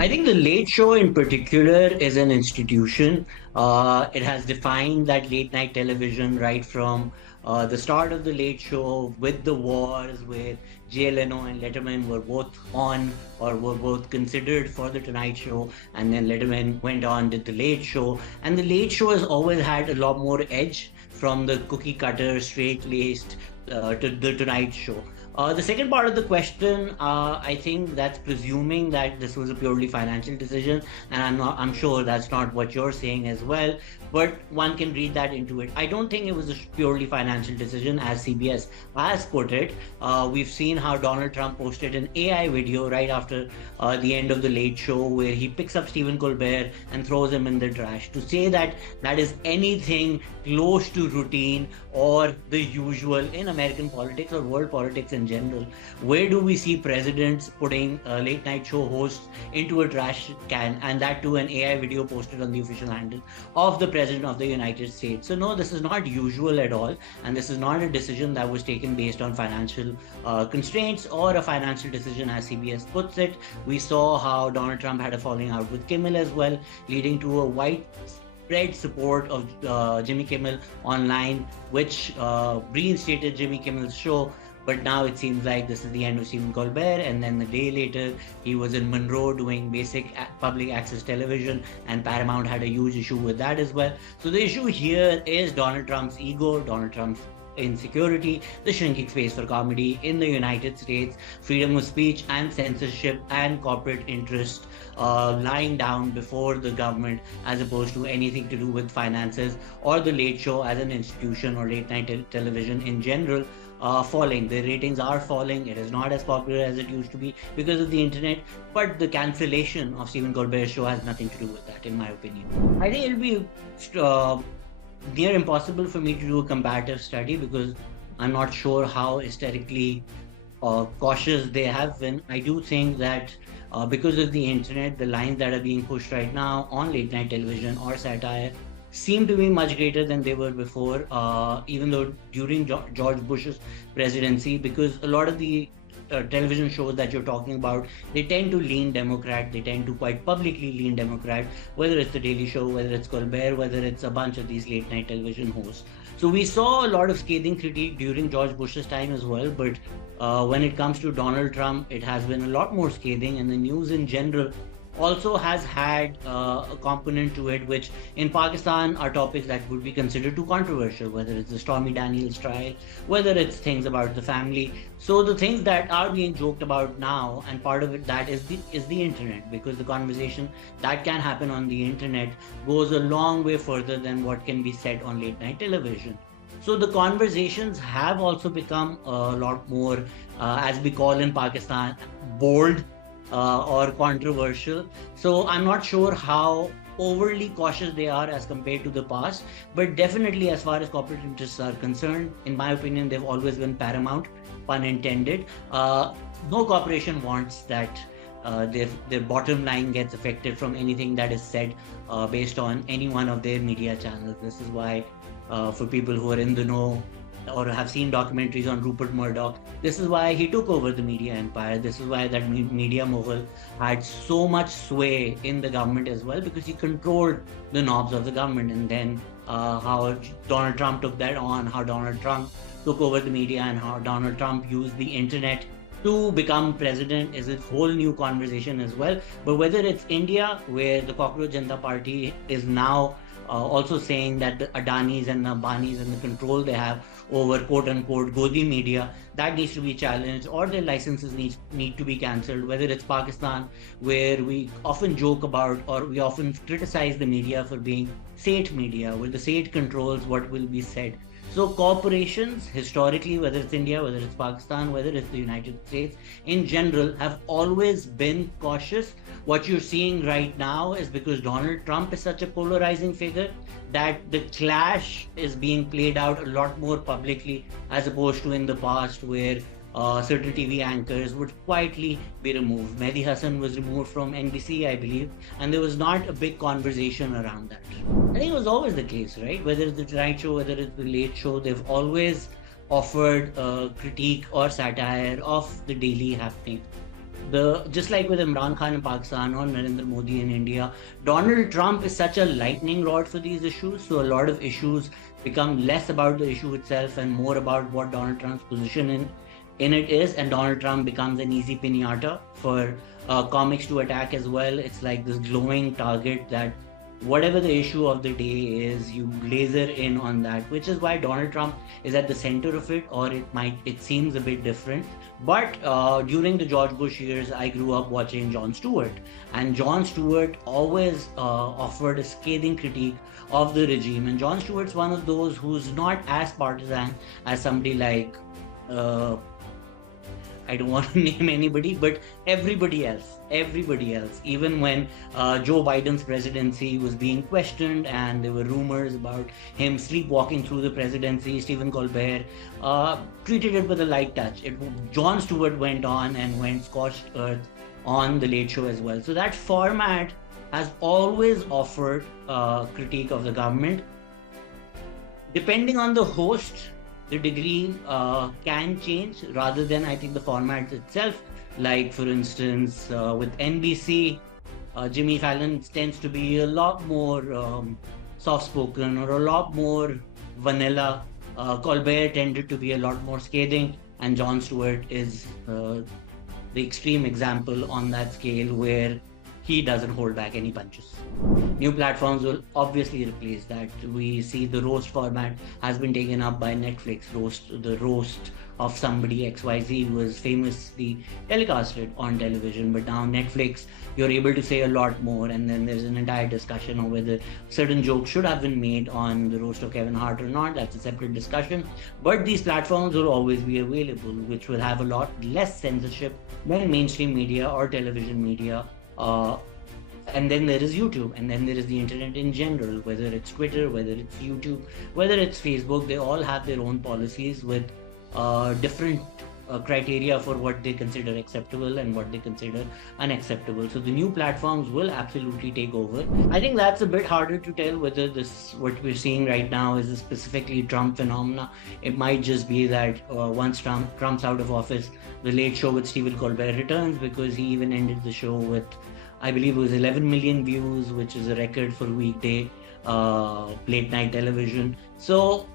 I think the Late Show in particular is an institution. It has defined that late night television right from the start of the Late Show with the wars, where Jay Leno and Letterman were both on or were both considered for the Tonight Show, and then Letterman went on, did the Late Show, and the Late Show has always had a lot more edge from the cookie cutter, straight laced to the Tonight Show. The second part of the question, I think that's presuming that this was a purely financial decision, and I'm sure that's not what you're saying as well. But one can read that into it. I don't think it was a purely financial decision, as CBS has put it. We've seen how Donald Trump posted an AI video right after the end of the Late Show, where he picks up Stephen Colbert and throws him in the trash. To say that that is anything close to routine or the usual in American politics or world politics in general. Where do we see presidents putting late night show hosts into a trash can, and that too an AI video posted on the official handle of the president of the United States? So no, this is not usual at all, and this is not a decision that was taken based on financial constraints or a financial decision, as CBS puts it. We saw how Donald Trump had a falling out with Kimmel as well, leading to a widespread support of Jimmy Kimmel online, which reinstated Jimmy Kimmel's show. But now it seems like this is the end of Stephen Colbert, and then the day later he was in Monroe doing basic public access television, and Paramount had a huge issue with that as well. So the issue here is Donald Trump's ego, Donald Trump's insecurity, the shrinking space for comedy in the United States, freedom of speech and censorship and corporate interest lying down before the government, as opposed to anything to do with finances or the Late Show as an institution or late night television in general. Falling. The ratings are falling. It is not as popular as it used to be because of the internet. But the cancellation of Stephen Colbert's show has nothing to do with that, in my opinion. I think it'll be near impossible for me to do a comparative study because I'm not sure how hysterically cautious they have been. I do think that because of the internet, the lines that are being pushed right now on late night television or satire seem to be much greater than they were before, even though during George Bush's presidency, because a lot of the television shows that you're talking about, they tend to lean Democrat, they tend to quite publicly lean Democrat, whether it's The Daily Show, whether it's Colbert, whether it's a bunch of these late night television hosts. So we saw a lot of scathing critique during George Bush's time as well, but when it comes to Donald Trump, it has been a lot more scathing, and the news in general also has had a component to it, which in Pakistan are topics that would be considered too controversial, whether it's the Stormy Daniels trial, whether it's things about the family. So the things that are being joked about now, and part of it that is the internet, because the conversation that can happen on the internet goes a long way further than what can be said on late night television. So the conversations have also become a lot more, as we call in Pakistan, bold or controversial. So I'm not sure how overly cautious they are as compared to the past, but definitely as far as corporate interests are concerned, in my opinion, they've always been paramount, pun intended. No corporation wants that their bottom line gets affected from anything that is said based on any one of their media channels. This is why for people who are in the know or have seen documentaries on Rupert Murdoch, this is why he took over the media empire. This is why that media mogul had so much sway in the government as well, because he controlled the knobs of the government. And then how Donald Trump took that on, how Donald Trump took over the media, and how Donald Trump used the internet to become president is a whole new conversation as well. But whether it's India, where the Cockroach Janata Party is now also saying that the Adanis and the Ambanis and the control they have over quote-unquote Godi media, that needs to be challenged, or their licenses need to be cancelled. Whether it's Pakistan, where we often joke about or we often criticize the media for being state media, where the state controls what will be said. So corporations, historically, whether it's India, whether it's Pakistan, whether it's the United States, in general, have always been cautious. What you're seeing right now is because Donald Trump is such a polarizing figure that the clash is being played out a lot more publicly, as opposed to in the past, where certain TV anchors would quietly be removed. Mehdi Hassan was removed from NBC, I believe, and there was not a big conversation around that. I think it was always the case, right? Whether it's the Tonight Show, whether it's the Late Show, they've always offered critique or satire of the daily happening. The just like with Imran Khan in Pakistan or Narendra Modi in India, Donald Trump is such a lightning rod for these issues. So a lot of issues become less about the issue itself and more about what Donald Trump's position in it is, and Donald Trump becomes an easy pinata for comics to attack as well. It's like this glowing target that whatever the issue of the day is, you laser in on that, which is why Donald Trump is at the center of it, or it seems a bit different. But during the George Bush years, I grew up watching Jon Stewart, and Jon Stewart always offered a scathing critique of the regime. And Jon Stewart's one of those who's not as partisan as somebody like uh, I don't want to name anybody, but everybody else, even when Joe Biden's presidency was being questioned and there were rumors about him sleepwalking through the presidency, Stephen Colbert treated it with a light touch. Jon Stewart went on and went scorched earth on the Late Show as well. So that format has always offered critique of the government. Depending on the host, the degree can change rather than, I think, the format itself. Like, for instance, with NBC, Jimmy Fallon tends to be a lot more soft spoken or a lot more vanilla. Colbert tended to be a lot more scathing, and Jon Stewart is the extreme example on that scale where he doesn't hold back any punches. New platforms will obviously replace that. We see the roast format has been taken up by Netflix. The roast of somebody XYZ was famously telecasted on television, but now Netflix, you're able to say a lot more, and then there's an entire discussion on whether certain jokes should have been made on the roast of Kevin Hart or not. That's a separate discussion. But these platforms will always be available, which will have a lot less censorship than mainstream media or television media. And then there is YouTube, and then there is the internet in general, whether it's Twitter, whether it's YouTube, whether it's Facebook. They all have their own policies with different criteria for what they consider acceptable and what they consider unacceptable. So the new platforms will absolutely take over. I think that's a bit harder to tell whether this, what we're seeing right now, is a specifically Trump phenomena. It might just be that once Trump's out of office, the Late Show with Stephen Colbert returns, because he even ended the show with, I believe it was 11 million views, which is a record for weekday late night television. So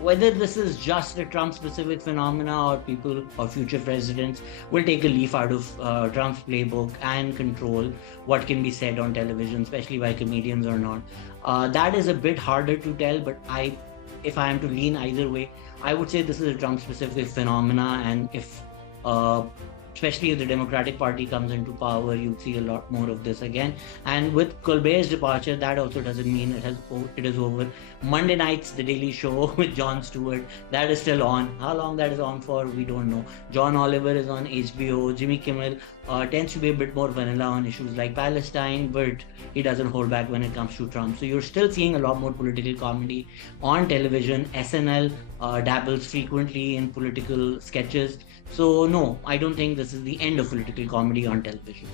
whether this is just a Trump specific phenomena or people or future presidents will take a leaf out of Trump's playbook and control what can be said on television, especially by comedians or not. That is a bit harder to tell, but if I am to lean either way, I would say this is a Trump specific phenomena, and if especially if the Democratic Party comes into power, you'd see a lot more of this again. And with Colbert's departure, that also doesn't mean it is over. Monday nights, The Daily Show with Jon Stewart, that is still on. How long that is on for, we don't know. John Oliver is on HBO. Jimmy Kimmel tends to be a bit more vanilla on issues like Palestine, but he doesn't hold back when it comes to Trump. So you're still seeing a lot more political comedy on television. SNL dabbles frequently in political sketches. So no, I don't think this is the end of political comedy on television.